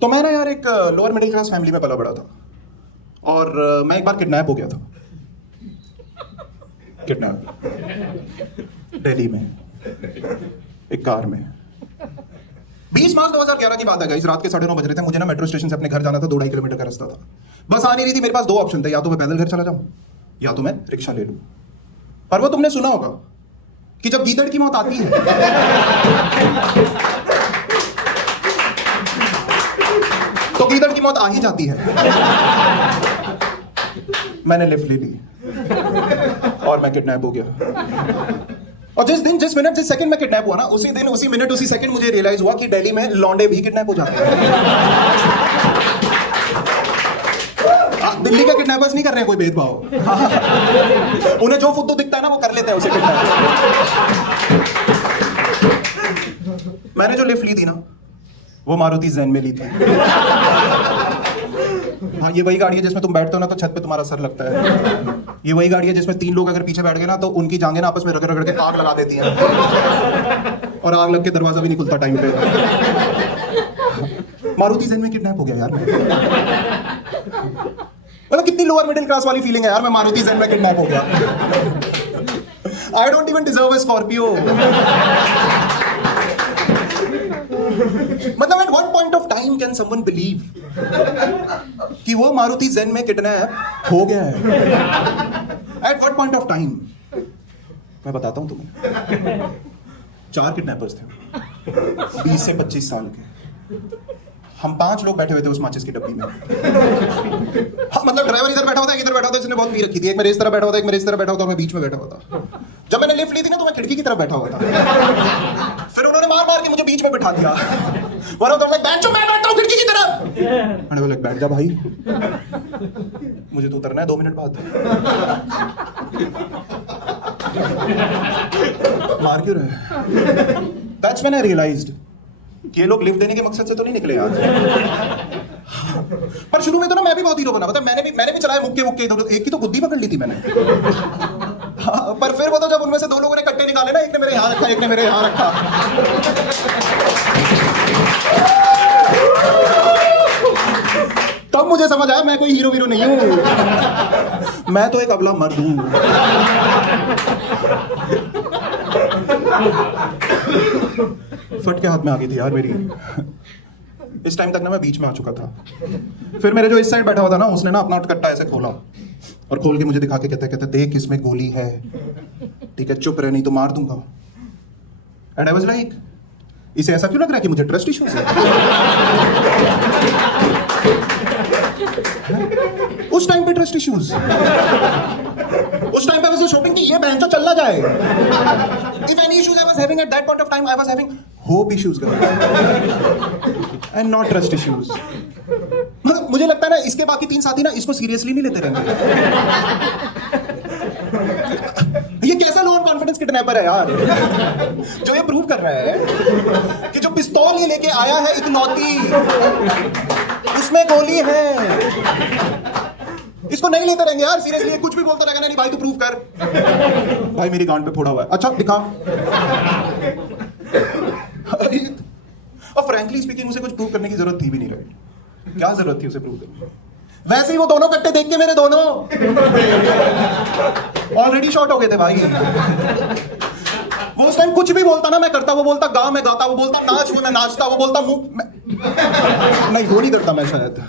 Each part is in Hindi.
तो मैं ना यार एक लोअर मिडिल क्लास फैमिली में पला बड़ा था और मैं एक बार किडनैप हो गया था। किडनैप दिल्ली में एक कार में। 20 मार्च 2011 की बात है गाइस, रात के 9:30 बज रहे थे। मुझे ना मेट्रो स्टेशन से अपने घर जाना था, 2-2.5 किलोमीटर का रास्ता था। बस आ नहीं रही थी, मेरे पास 2 ऑप्शन थे, या तो मैं पैदल घर चला जाऊं या तो मैं रिक्शा ले लूं। पर वो तुमने सुना होगा कि जब गीदड़ की मौत आती है तो गीदड़ की मौत आ ही जाती है। मैंने लिफ्ट ले ली और मैं किडनैप हो गया। और जिस दिन, जिस मिनट, जिस सेकंड में किडनैप हुआ ना, उसी दिन, उसी मिनट, उसी सेकंड मुझे रियलाइज हुआ कि दिल्ली में लौंडे भी किडनैप हो जाते हैं। दिल्ली के किडनैपर्स नहीं कर रहे हैं कोई भेदभाव। उन्हें जो फुद्दू दिखता है ना वो कर लेते हैं उसे किडनैप। मैंने जो लिफ्ट ली थी ना वो मारुति ज़ेन में ली थी। हाँ, ये वही गाड़ी है जिसमें तुम बैठते हो ना तो छत पे तुम्हारा सर लगता है। ये वही गाड़ी है जिसमें 3 लोग अगर पीछे बैठ गए ना तो उनकी जांघें ना आपस में रगड़ रगड़ के आग लगा देती हैं और आग लग के दरवाजा भी नहीं खुलता टाइम पे। मारुति ज़ेन में किडनैप हो गया यार। मतलब कितनी लोअर मिडिल क्लास वाली फीलिंग है यार, मैं मारुति ज़ेन में किडनैप हो गया। I don't even deserve a Scorpio. मतलब at what point of time can someone believe कि वो मारुति ज़ेन में किडनैप हो गया है? At what point of time? मैं बताता हूं तुम्हें। 4 किडनैपर्स थे, 20 से 25 साल के। हम 5 लोग बैठे हुए थे उस माचिस की डब्बी में। हाँ, मतलब ड्राइवर इधर बैठा हुआ था, इधर बैठा हुआ था, जिसने बहुत पी रखी थी। एक मेरे इस तरह बैठा हुआ था, एक मेरे इस तरह बैठा हुआ था और मैं बीच में बैठा हुआ था। जब मैंने लिफ्ट ली थी ना तो मैं खिड़की की तरफ बैठा हुआ था। फिर उन्होंने मार मार के मुझे बीच में बिठा दिया। वरना तो मैं बैठ बैठता हूँ खिड़की की तरफ। मैंने बोला बैठ जा भाई, मुझे तो उतरना है 2 मिनट बाद। मार क्यों रहे? That's when I realized कि ये लोग लिफ्ट देने के मकसद से तो नहीं निकले यार। पर शुरू में तो ना मैं भी बहुत हीरो बना, मतलब मैंने भी चलाया मुक्के इधर। एक की तो बुद्धि पकड़ ली थी मैंने। हाँ, पर फिर वो तो जब उनमें से 2 लोगों ने कट्टे निकाले ना, एक ने मेरे यहाँ रखा, एक ने मेरे यहाँ रखा। तब मुझे समझ आया मैं कोई हीरो वीरो नहीं हूं, मैं तो एक अबला मर्द हूं। फट के हाथ में आ गई थी यार मेरी। इस टाइम तक ना मैं बीच में आ चुका था। फिर मेरे जो इस साइड बैठा हुआ था ना, उसने ना अपना कट्टा ऐसे खोला और खोल के मुझे दिखा के कहता देख इसमें गोली है, ठीक है चुप रहे नहीं तो मार दूंगा। एंड आई वाज लाइक, इसे ऐसा क्यों लग रहा है कि मुझे ट्रस्ट इश्यूज है? उस टाइम पे ट्रस्ट इश्यूज, उस टाइम पे मैं शॉपिंग की ये बहन तो चल ना जाए। If any issues I was having at that point of time, I was having hope issues and not trust issues. मुझे लगता है ना इसके बाकी 3 साथी ना इसको सीरियसली नहीं लेते रहेंगे। ये कैसा लो कॉन्फिडेंस किडनैपर है यार, जो ये प्रूव कर रहा है कि जो पिस्तौल ये लेके आया है इकलौती, उसमें गोली है। इसको नहीं लेते रहेंगे यार सीरियसली। कुछ भी बोलता रहेगा, नहीं भाई तू प्रूव कर। भाई मेरी गांड पे फोड़ा हुआ है, अच्छा दिखा। और फ्रैंकली स्पीकिंग मुझे कुछ प्रूव करने की जरूरत थी भी नहीं, रही क्या जरूरत थी उसे प्रूव करने। वैसे ही वो दोनों कट्टे देख के मेरे दोनों ऑलरेडी शॉर्ट हो गए थे भाई। वो उस टाइम कुछ भी बोलता ना मैं करता, वो बोलता गा मैं गाता, वो बोलता नाच मैं नाचता, वो बोलता मुंह नहीं वो नहीं करता मैं शायद।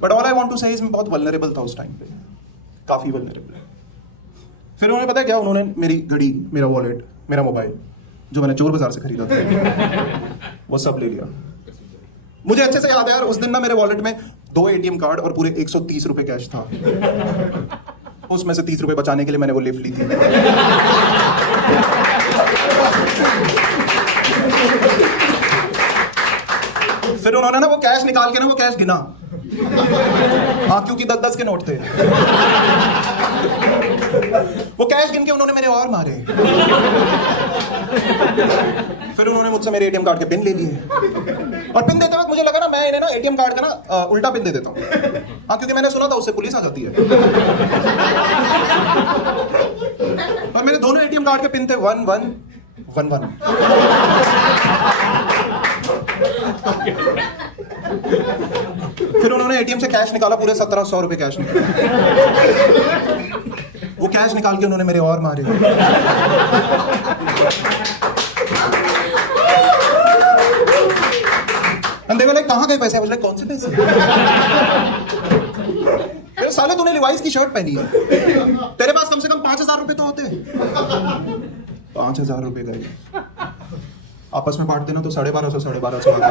But all I want to say is मैं बहुत वल्नरेबल था उस टाइम पे, काफी वल्नरेबल। फिर उन्होंने पता है क्या, उन्होंने मेरी घड़ी, मेरा वॉलेट, मेरा मोबाइल जो मैंने चोर बाजार से खरीदा था वो सब ले लिया। मुझे अच्छे से याद है यार, उस दिन ना मेरे वॉलेट में 2 ATM कार्ड और पूरे 130 रुपए कैश था। उसमें से 30 रुपए बचाने के लिए मैंने वो लिफ्ट ली थी। फिर उन्होंने ना वो कैश निकाल के ना वो कैश गिना। हाँ, क्योंकि 10-10 के नोट थे। वो कैश गिन के उन्होंने मेरे और मारे। फिर उन्होंने मुझसे मेरे ATM कार्ड के पिन ले लिए और पिन देते वक्त मुझे लगा ना मैं इन्हें ना ATM कार्ड का ना उल्टा पिन दे देता हूँ। हाँ, क्योंकि मैंने सुना था उससे पुलिस आ जाती है। और मेरे दोनों ATM कार्ड के पिन थे 1111। एटीएम से कैश निकाला, पूरे 1700 रुपए कैश निकाला। वो कैश निकाल के उन्होंने मेरे और मारे। अंधे लाइक कहाँ गए पैसे? लाइक कौन से पैसे? मेरे साले तूने लिवाइस की शर्ट पहनी है, तेरे पास कम से कम 5000 रुपए तो होते। 5000 रुपए गए, आपस में बांट देना तो 1250 आता।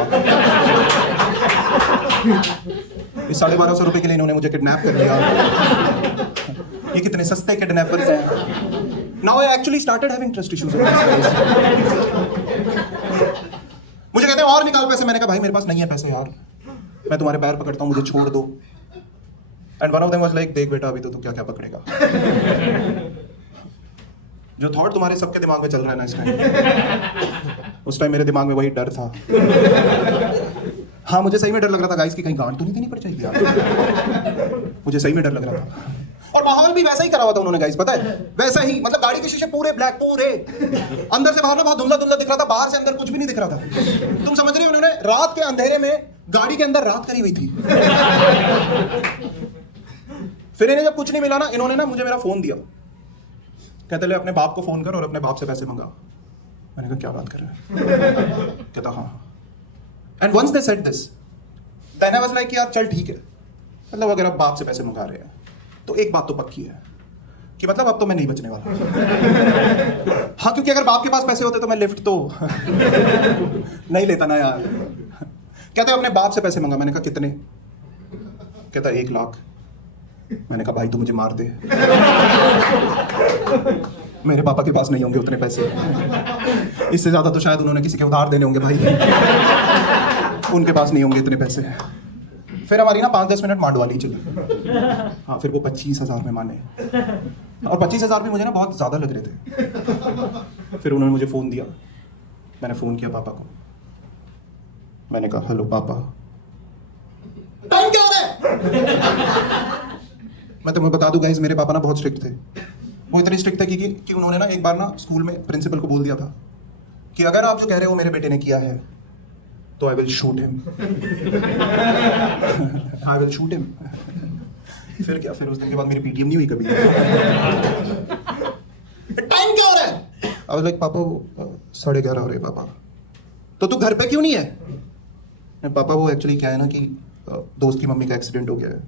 इस 1250 रुपए के लिए इन्होंने मुझे किडनैप कर लिया। ये कितने सस्ते किडनैपर्स हैं। Now I actually started having trust issues. मुझे कहते हैं और निकाल पैसे। मैंने कहा भाई मेरे पास नहीं है पैसे यार, मैं तुम्हारे पैर पकड़ता हूँ, मुझे छोड़ दो। And one of them was like, देख बेटा अभी तो तू क्या क्या पकड़ेगा। जो थॉट तुम्हारे सबके दिमाग में चल रहा है ना इस टाइम, उस टाइम मेरे दिमाग में वही डर था। हाँ मुझे सही में डर लग रहा था गाइस कि कहीं गांड तो नहीं देनी पड़ जाएगी यार। मुझे सही में डर लग रहा था। और माहौल भी वैसा ही करा हुआ था उन्होंने गाइस, पता है वैसा ही। मतलब गाड़ी के शीशे पूरे ब्लैक, पूरे अंदर से बाहर ना बहुत धुंधला धुंधला दिख रहा था, बाहर से अंदर कुछ भी नहीं दिख रहा था। तुम समझ रही हो, उन्होंने रात के अंधेरे में गाड़ी के अंदर रात करी हुई थी। फिर इन्हें जब कुछ नहीं मिला ना, इन्होंने ना मुझे मेरा फोन दिया, कहते ले अपने बाप को फोन कर और अपने बाप से पैसे मंगा। मैंने कहा क्या बात कर रहे हैं? कहता हाँ। And once they said this, then I was like यार चल ठीक है, मतलब अगर आप बाप से पैसे मंगा रहे हैं तो एक बात तो पक्की है कि मतलब अब तो मैं नहीं बचने वाला। हाँ क्योंकि अगर बाप के पास पैसे होते तो मैं लिफ्ट तो नहीं लेता ना यार। कहते अपने बाप से पैसे मंगा। मैंने कहा कितने? कहता 1 लाख। मैंने कहा भाई तू मुझे मार दे, मेरे पापा के पास नहीं होंगे उतने पैसे, इससे ज्यादा तो शायद उन्होंने किसी के उधार देने होंगे भाई, उनके पास नहीं होंगे इतने पैसे। फिर हमारी ना 5-10 मिनट मांडवाली चली। हाँ फिर वो 25,000 में माने, और 25,000 भी मुझे ना बहुत ज्यादा लग रहे थे। फिर उन्होंने मुझे फोन दिया, मैंने फोन किया पापा को। मैंने कहा हेलो पापा। टाइम क्या हो रहा है? मैं तुम्हें बता दूं गाइस, मेरे पापा ना बहुत स्ट्रिक्ट थे। वो इतने स्ट्रिक्ट थे कि उन्होंने ना एक बार ना स्कूल में प्रिंसिपल को बोल दिया था कि अगर आप जो कह रहे हो मेरे बेटे ने किया है तो I will shoot him. I will shoot him. फिर क्या, फिर उस दिन के बाद मेरी पीटीएम नहीं हुई कभी। टाइम क्या हो रहा है? आई वाज लाइक पापा 11:30 हो रहे पापा। तो तू घर पे क्यों नहीं है? पापा वो एक्चुअली क्या है ना कि दोस्त की मम्मी का एक्सीडेंट हो गया है,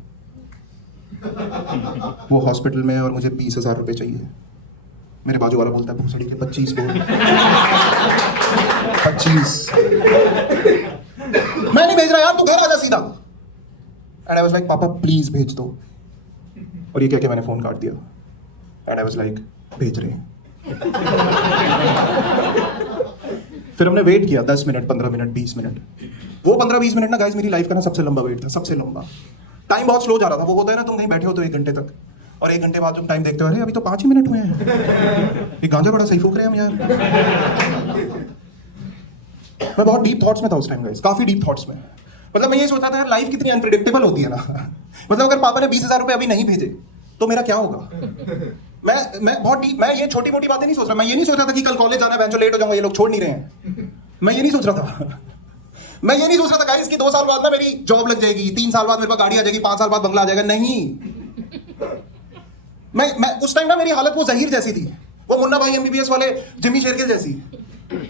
वो हॉस्पिटल में है और मुझे 20,000 रुपए चाहिए। मेरे बाजू वाला बोलता है भूसड़ी के 25 बोल। 25 मैं नहीं भेज रहा यार, तू घर आजा सीधा। एंड आई वाज लाइक पापा प्लीज भेज दो। और ये कह के मैंने फोन काट दिया। एंड आई वाज लाइक भेज रहे हैं। फिर हमने वेट किया 10 मिनट, 15 मिनट, 20 मिनट। वो 15-20 मिनट ना गाइस मेरी लाइफ का ना सबसे लंबा वेट था, सबसे लंबा। टाइम बहुत स्लो जा रहा था। वो होता है ना तुम कहीं बैठे हो तो 1 घंटे तक, और 1 घंटे बाद तुम टाइम देखते हो, अरे अभी तो 5 ही मिनट हुए हैं, ये गांजा बड़ा सही फूक रहे हैं हम यार। मैं बहुत डीप थॉट्स में था उस टाइम गाइस, काफी डीप थॉट्स में। मतलब मैं ये सोचता था यार लाइफ कितनी अनप्रिडिक्टेबल होती है ना। मतलब अगर पापा ने 20,000 रुपए अभी नहीं भेजे तो मेरा क्या होगा? मैं बहुत डीप, मैं ये छोटी मोटी बातें नहीं सोच रहा। मैं ये नहीं सोच रहा था कि कल कॉलेज जाना है, लेट हो जाऊंगा, ये लोग छोड़ नहीं रहे हैं। मैं ये नहीं सोच रहा था। मैं ये नहीं सोच रहा था गाइस कि 2 साल बाद ना मेरी जॉब लग जाएगी, 3 साल बाद मेरे पास गाड़ी आ जाएगी, 5 साल बाद बंगला आ जाएगा। नहीं, मैं उस टाइम ना मेरी हालत वो जहीर जैसी थी, वो मुन्ना भाई एमबीबीएस वाले जिम्मी शेरगिल जैसी।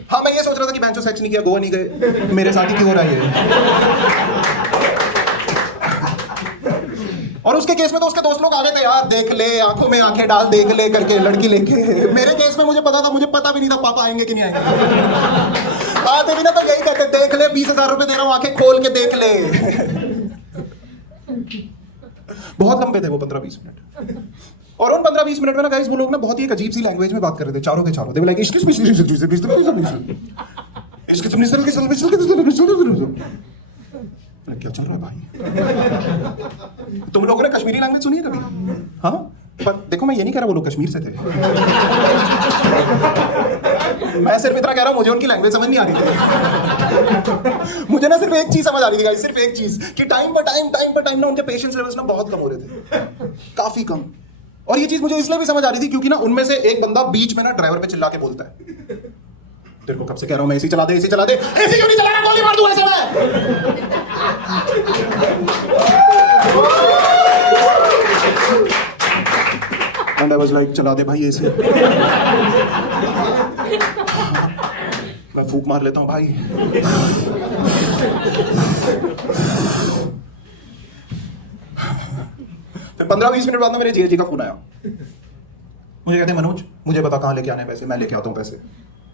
हाँ मैं ये सोच रहा था कि बेंचो सेक्स नहीं किया, गोवा नहीं गए, मेरे साथ ही क्यों हो रहा है। और उसके केस में तो उसके दोस्त लोग आ गए थे यार, देख ले आंखों में आंखें डाल, देख ले करके लड़की लेके। मेरे केस में मुझे पता था, मुझे पता भी नहीं था पापा आएंगे कि नहीं आएंगे। आते भी ना तो यही कहते, देख ले 20,000 रुपए दे रहा हूं, आंखें खोल के देख ले। बहुत लंबे थे वो 15-20 मिनट। और उन 15-20 मिनट में ना गाइस वो लोग ना बहुत ही एक अजीब सी लैंग्वेज में बात कर रहे थे, चारों के चारों। दे वर लाइक क्या चल रहा है भाई? तुम लोगों ने कश्मीरी लैंग्वेज सुनी है कभी? हाँ पर देखो मैं ये नहीं कह रहा वो लोग कश्मीर से थे। मैं सिर्फ इतना कह रहा हूं मुझे उनकी लैंग्वेज समझ नहीं आ रही थी। मुझे ना सिर्फ एक चीज समझ आ रही थी गाइस, सिर्फ एक चीज कि टाइम पर टाइम ना उनके पेशेंस लेवल्स ना बहुत कम हो रहे थे, काफी कम। और ये चीज मुझे इसलिए भी समझ आ रही थी क्योंकि ना उनमें से एक बंदा बीच में ना ड्राइवर पे चिल्ला के बोलता है, तेरे को कब से कह रहा हूं मैं एसी चला दे, एसी चला दे, एसी क्यों नहीं चला रहा, गोली मार दूं ऐसे में। वाज लाइक चला दे भाई ऐसे। मैं फूक मार लेता हूँ भाई। फिर 15-20 मिनट बाद में मेरे जीजा जी का फोन आया। मुझे कहते मनोज मुझे बता कहाँ लेके आने हैं पैसे, मैं लेके आता हूँ पैसे।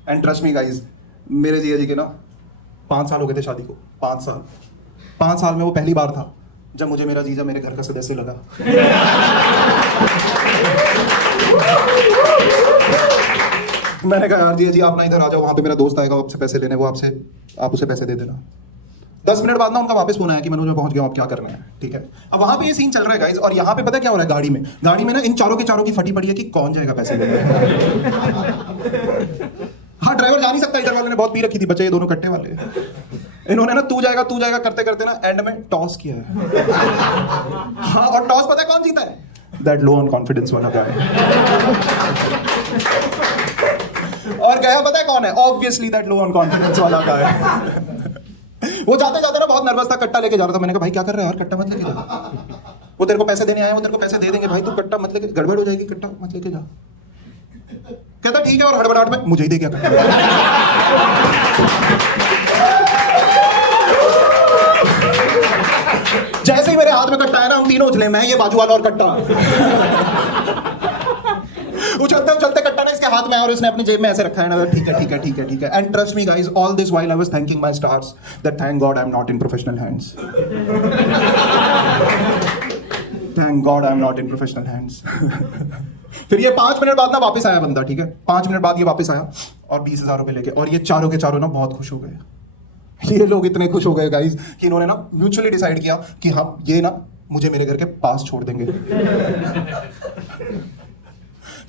एंड ट्रस्ट मी गाइज, मेरे जीजा जी के ना 5 साल हो गए थे शादी को। 5 साल में वो पहली बार था जब मुझे मेरा जीजा मेरे घर का सदस्य लगा। मैंने कहा यार जीजा जी आप ना इधर आ जाओ, वहां पे मेरा दोस्त आएगा आपसे पैसे लेने, वो आप उसे पैसे दे देना। 10 मिनट बाद ना उनका वापस फोन आया कि मनोज मैं पहुंच गया, आप क्या कर रहे हैं? ठीक है, अब वहां पे ये सीन चल रहा है गाइस, और यहाँ पे पता क्या हो रहा है, गाड़ी में ना इन चारों के चारों की फटी पड़ी है कि कौन जाएगा पैसे लेने। हाँ, ड्राइवर जा नहीं सकता, इधर वाले ने बहुत पी रखी थी, बच्चे ये दोनों कट्टे वाले। इन्होंने ना तू जाएगा करते करते ना एंड में टॉस किया है। हाँ, और टॉस पता है कौन जीता है? दैट लो ऑन कॉन्फिडेंस वाला गाय। और गया पता है कौन है? Obviously that low on confidence वाला गाय। वो जाते जाते ना बहुत नर्वस था, कट्टा लेके जा रहा था। मैंने कहा भाई क्या कर रहा है यार, कट्टा मत लेके जा। वो तेरे को पैसे देने आए, वो तेरे को पैसे दे देंगे भाई, तू कट्टा मत लेके, गड़बड़ हो जाएगी, कट्टा मत लेके जा। कहता ठीक है, और हड़बड़ाहट में मुझे ही दे गया कट्टा। जैसे ही मेरे हाथ में कट्टा है ना, हम तीनों उछले, मैं, ये बाजू वाला और कट्टा। उछलते कट्टा ने इसके हाथ में, और उसने अपनी जेब में ऐसे रखा है ना, ठीक है। And trust me guys, all this while I was thanking my stars that thank God I am not in professional hands. Thank God I am not in professional hands. फिर ये 5 मिनट बाद ना वापस आया बंदा, ठीक है, 5 मिनट बाद ये वापस आया और 20,000 रुपए लेके, और ये चारों के चारों ना बहुत खुश हो गए। ये लोग इतने खुश हो गए गाइस कि इन्होंने ना म्यूचुअली डिसाइड किया कि हम ये ना मुझे मेरे घर के पास छोड़ देंगे।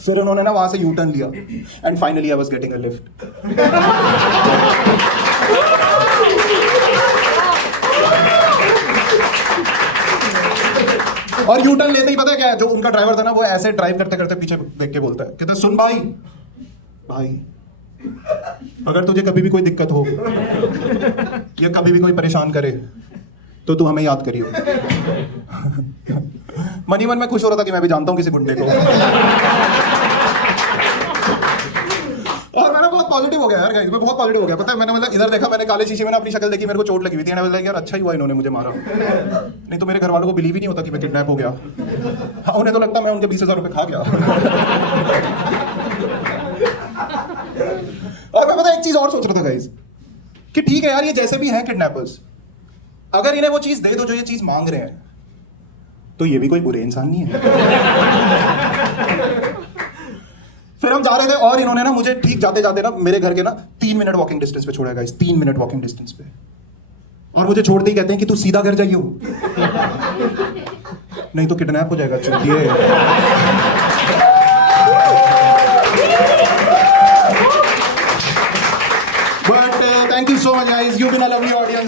फिर उन्होंने ना वहां से यू टर्न लिया and finally I was getting a lift. और यू टर्न लेते ही पता है क्या है, जो उनका ड्राइवर था ना, वो ऐसे ड्राइव करते करते पीछे देख के बोलता है, कहता है सुन भाई अगर तुझे कभी भी कोई दिक्कत हो या कभी भी कोई परेशान करे तो तू हमें याद करियो। मनी मन में खुश हो रहा था कि मैं भी जानता हूं किसी गुंडे को। और मैंने बहुत पॉजिटिव हो गया यार गाइस, मैं बहुत पॉजिटिव हो गया। पता है मैंने मतलब इधर देखा, मैंने काले शीशे में ना अपनी शक्ल देखी, मेरे को चोट लगी हुई थी। मैंने यार अच्छा ही हुआ इन्होंने मुझे मारा, नहीं तो मेरे घर वालों को बिलीव ही नहीं होता कि मैं किडनैप हो गया। हाँ, उन्हें तो लगता मैं उनके 20,000 रुपए खा गया। और मैं पता एक चीज और सोच रहा था गाइस कि ठीक है यार, ये जैसे भी हैं किडनैपर्स, अगर इन्हें वो चीज दे दो जो ये चीज मांग रहे हैं, तो ये भी कोई बुरे इंसान नहीं है। फिर हम जा रहे थे और इन्होंने ना मुझे ठीक जाते जाते ना मेरे घर के ना 3 मिनट वॉकिंग डिस्टेंस पे छोड़ा गाइस, 3 मिनट वॉकिंग डिस्टेंस पे। और मुझे छोड़ते ही कहते हैं कि तू सीधा घर जाइयो, नहीं तो किडनैप हो जाएगा। चुटिए। But thank you so much guys, you've been a lovely audience.